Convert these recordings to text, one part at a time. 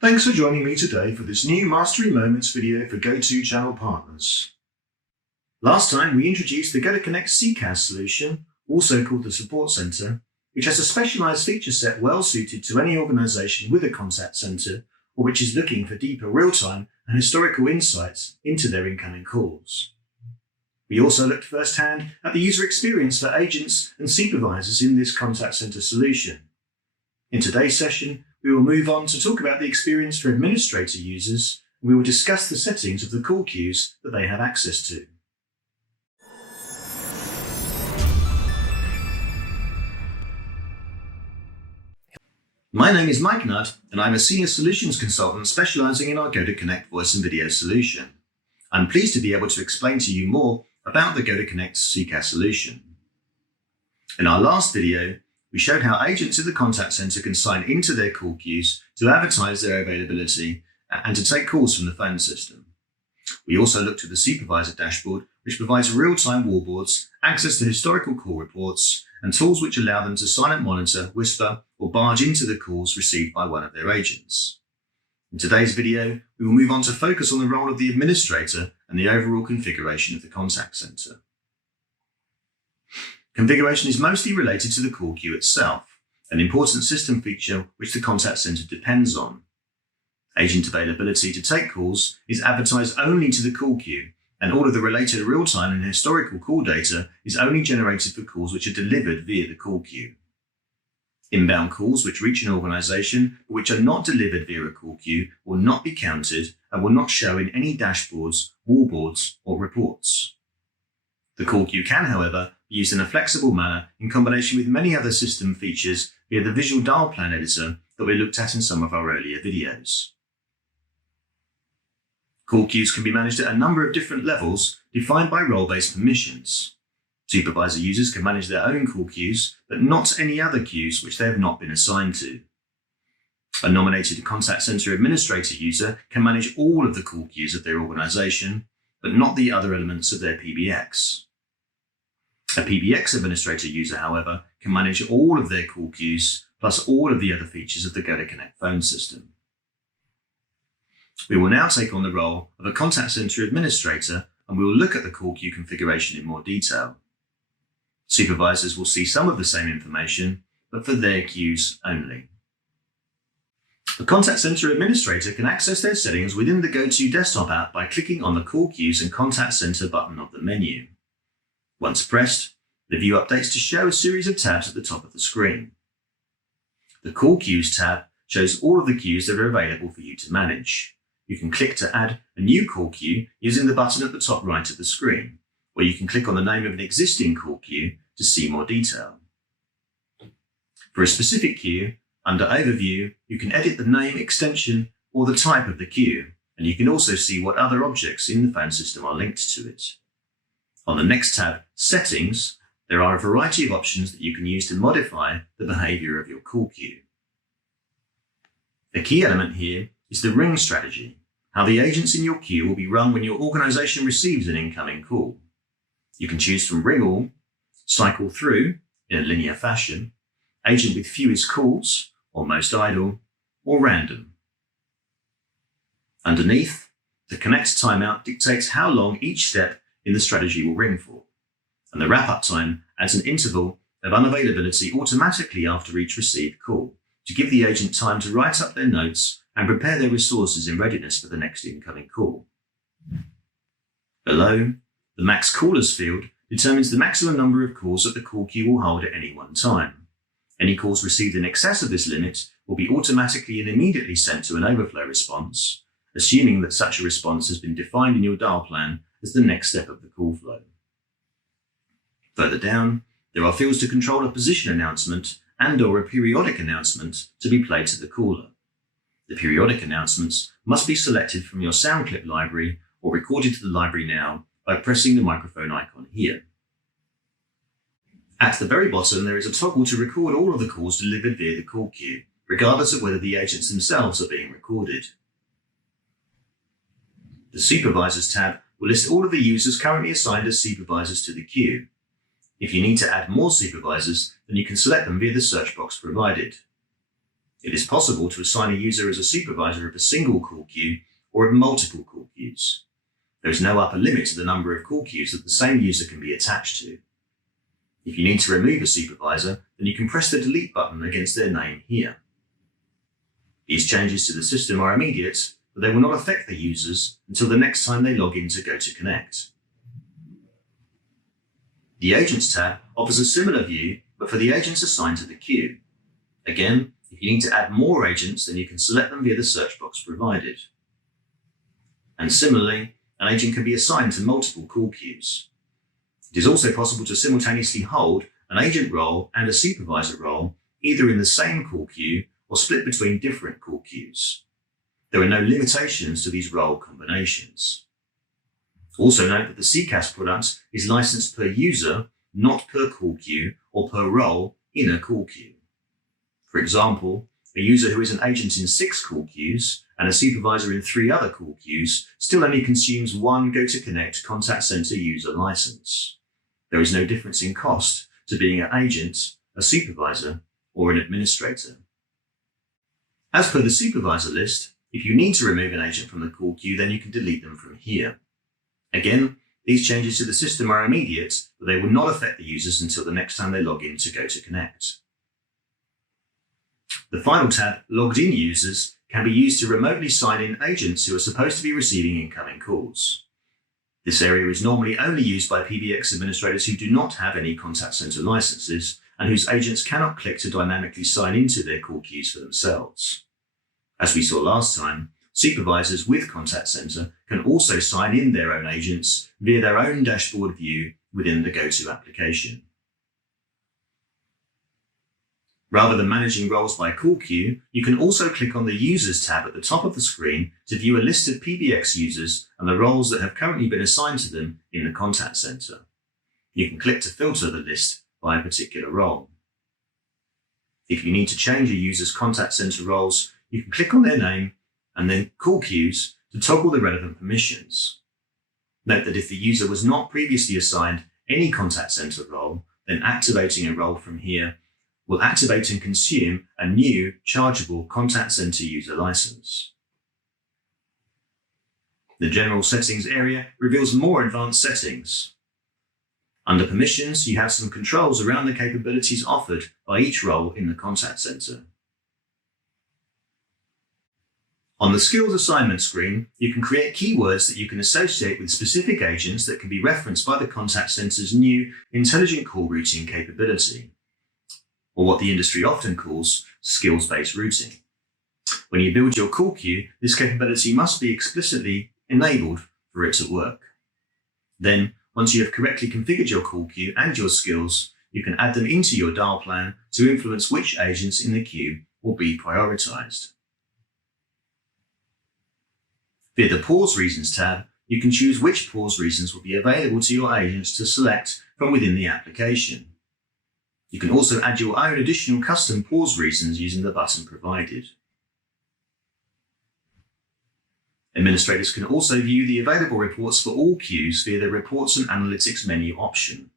Thanks for joining me today for this new Mastery Moments video for GoTo channel partners. Last time we introduced the GoToConnect CCAS solution, also called the Support Center, which has a specialized feature set well suited to any organization with a contact center or which is looking for deeper real-time and historical insights into their incoming calls. We also looked firsthand at the user experience for agents and supervisors in this contact center solution. In today's session, we will move on to talk about the experience for administrator users, and we will discuss the settings of the call queues that they have access to. My name is Mike Nudd, and I'm a Senior Solutions Consultant specializing in our GoToConnect voice and video solution. I'm pleased to be able to explain to you more about the GoToConnect CCAS solution. In our last video, we showed how agents in the contact center can sign into their call queues to advertise their availability and to take calls from the phone system. We also looked at the supervisor dashboard, which provides real-time wallboards, access to historical call reports, and tools which allow them to silent monitor, whisper, or barge into the calls received by one of their agents. In today's video, we will move on to focus on the role of the administrator and the overall configuration of the contact center. Configuration is mostly related to the call queue itself, an important system feature which the contact center depends on. Agent availability to take calls is advertised only to the call queue, and all of the related real-time and historical call data is only generated for calls which are delivered via the call queue. Inbound calls which reach an organization but which are not delivered via a call queue will not be counted and will not show in any dashboards, wallboards, or reports. The call queue can, however, be used in a flexible manner in combination with many other system features via the visual dial plan editor that we looked at in some of our earlier videos. Call queues can be managed at a number of different levels defined by role-based permissions. Supervisor users can manage their own call queues, but not any other queues which they have not been assigned to. A nominated contact center administrator user can manage all of the call queues of their organization, but not the other elements of their PBX. A PBX administrator user, however, can manage all of their call queues plus all of the other features of the GoToConnect phone system. We will now take on the role of a contact center administrator, and we will look at the call queue configuration in more detail. Supervisors will see some of the same information, but for their queues only. The contact center administrator can access their settings within the GoTo desktop app by clicking on the Call Queues and Contact Center button of the menu. Once pressed, the view updates to show a series of tabs at the top of the screen. The Call Queues tab shows all of the queues that are available for you to manage. You can click to add a new call queue using the button at the top right of the screen, where you can click on the name of an existing call queue to see more detail. For a specific queue, under Overview, you can edit the name, extension, or the type of the queue, and you can also see what other objects in the phone system are linked to it. On the next tab, Settings, there are a variety of options that you can use to modify the behavior of your call queue. A key element here is the ring strategy, how the agents in your queue will be run when your organization receives an incoming call. You can choose from Ring All, Cycle Through in a linear fashion, Agent with Fewest Calls, or Most Idle, or Random. Underneath, the Connect timeout dictates how long each step in the strategy will ring for, and the wrap-up time adds an interval of unavailability automatically after each received call to give the agent time to write up their notes and prepare their resources in readiness for the next incoming call. Below, the Max Callers field determines the maximum number of calls that the call queue will hold at any one time. Any calls received in excess of this limit will be automatically and immediately sent to an overflow response, assuming that such a response has been defined in your dial plan as the next step of the call flow. Further down, there are fields to control a position announcement and/or a periodic announcement to be played to the caller. The periodic announcements must be selected from your sound clip library or recorded to the library now by pressing the microphone icon here. At the very bottom, there is a toggle to record all of the calls delivered via the call queue, regardless of whether the agents themselves are being recorded. The Supervisors tab will list all of the users currently assigned as supervisors to the queue. If you need to add more supervisors, then you can select them via the search box provided. It is possible to assign a user as a supervisor of a single call queue or of multiple call queues. There is no upper limit to the number of call queues that the same user can be attached to. If you need to remove a supervisor, then you can press the delete button against their name here. These changes to the system are immediate, but they will not affect the users until the next time they log in to GoToConnect. The Agents tab offers a similar view, but for the agents assigned to the queue. Again, if you need to add more agents, then you can select them via the search box provided. And similarly, an agent can be assigned to multiple call queues. It is also possible to simultaneously hold an agent role and a supervisor role, either in the same call queue or split between different call queues. There are no limitations to these role combinations. Also note that the CCAS product is licensed per user, not per call queue or per role in a call queue. For example, a user who is an agent in 6 call queues and a supervisor in 3 other call queues still only consumes one GoToConnect contact center user license. There is no difference in cost to being an agent, a supervisor, or an administrator. As per the supervisor list, if you need to remove an agent from the call queue, then you can delete them from here. Again, these changes to the system are immediate, but they will not affect the users until the next time they log in to GoToConnect. The final tab, Logged In Users, can be used to remotely sign in agents who are supposed to be receiving incoming calls. This area is normally only used by PBX administrators who do not have any contact center licenses and whose agents cannot click to dynamically sign into their call queues for themselves. As we saw last time, supervisors with contact center can also sign in their own agents via their own dashboard view within the GoTo application. Rather than managing roles by call queue, you can also click on the Users tab at the top of the screen to view a list of PBX users and the roles that have currently been assigned to them in the contact center. You can click to filter the list by a particular role. If you need to change a user's contact center roles, you can click on their name and then Call Queues to toggle the relevant permissions. Note that if the user was not previously assigned any contact center role, then activating a role from here will activate and consume a new chargeable contact center user license. The General Settings area reveals more advanced settings. Under Permissions, you have some controls around the capabilities offered by each role in the contact center. On the Skills Assignment screen, you can create keywords that you can associate with specific agents that can be referenced by the contact center's new Intelligent Call Routing capability, or what the industry often calls skills-based routing. When you build your call queue, this capability must be explicitly enabled for it to work. Then, once you have correctly configured your call queue and your skills, you can add them into your dial plan to influence which agents in the queue will be prioritized. Via the Pause Reasons tab, you can choose which pause reasons will be available to your agents to select from within the application. You can also add your own additional custom pause reasons using the button provided. Administrators can also view the available reports for all queues via the Reports and Analytics menu option.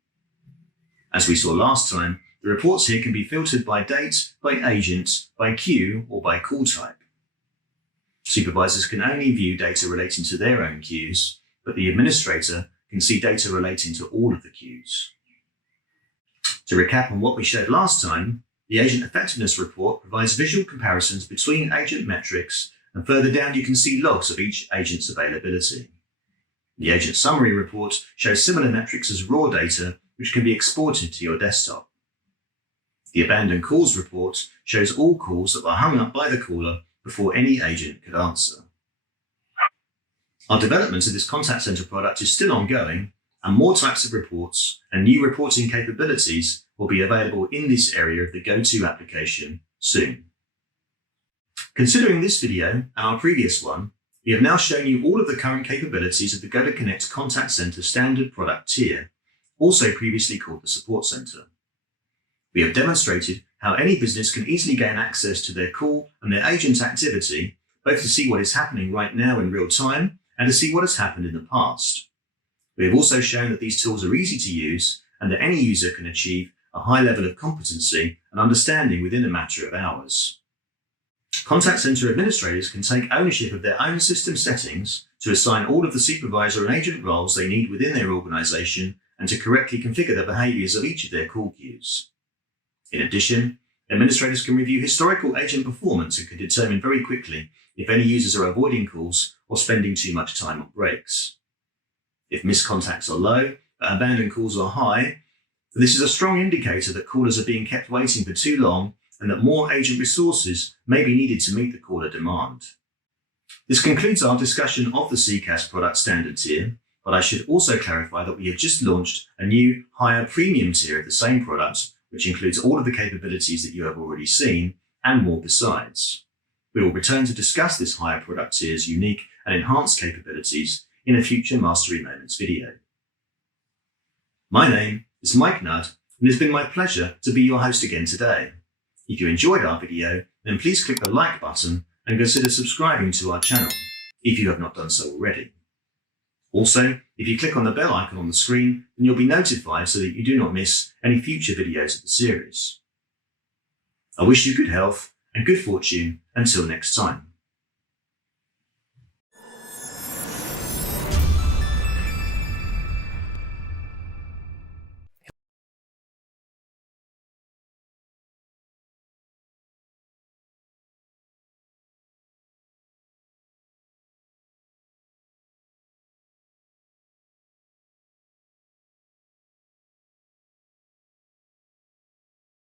As we saw last time, the reports here can be filtered by date, by agent, by queue, or by call type. Supervisors can only view data relating to their own queues, but the administrator can see data relating to all of the queues. To recap on what we showed last time, the Agent Effectiveness Report provides visual comparisons between agent metrics, and further down you can see logs of each agent's availability. The Agent Summary Report shows similar metrics as raw data, which can be exported to your desktop. The Abandoned Calls Report shows all calls that were hung up by the caller before any agent could answer. Our development of this contact center product is still ongoing, and more types of reports and new reporting capabilities will be available in this area of the GoTo application soon. Considering this video and our previous one, we have now shown you all of the current capabilities of the GoToConnect Contact Center Standard Product Tier, also previously called the Support Center. We have demonstrated how any business can easily gain access to their call and their agent activity, both to see what is happening right now in real time and to see what has happened in the past. We have also shown that these tools are easy to use and that any user can achieve a high level of competency and understanding within a matter of hours. Contact center administrators can take ownership of their own system settings to assign all of the supervisor and agent roles they need within their organization and to correctly configure the behaviors of each of their call queues. In addition, administrators can review historical agent performance and can determine very quickly if any users are avoiding calls or spending too much time on breaks. If missed contacts are low, but abandoned calls are high, this is a strong indicator that callers are being kept waiting for too long and that more agent resources may be needed to meet the caller demand. This concludes our discussion of the CCaaS product standard tier, but I should also clarify that we have just launched a new higher premium tier of the same product, which includes all of the capabilities that you have already seen and more besides. We will return to discuss this higher product tier's unique and enhanced capabilities in a future Mastery Moments video. My name is Mike Nudd, and it has been my pleasure to be your host again today. If you enjoyed our video, then please click the like button and consider subscribing to our channel if you have not done so already. Also, if you click on the bell icon on the screen, then you'll be notified so that you do not miss any future videos of the series. I wish you good health and good fortune until next time.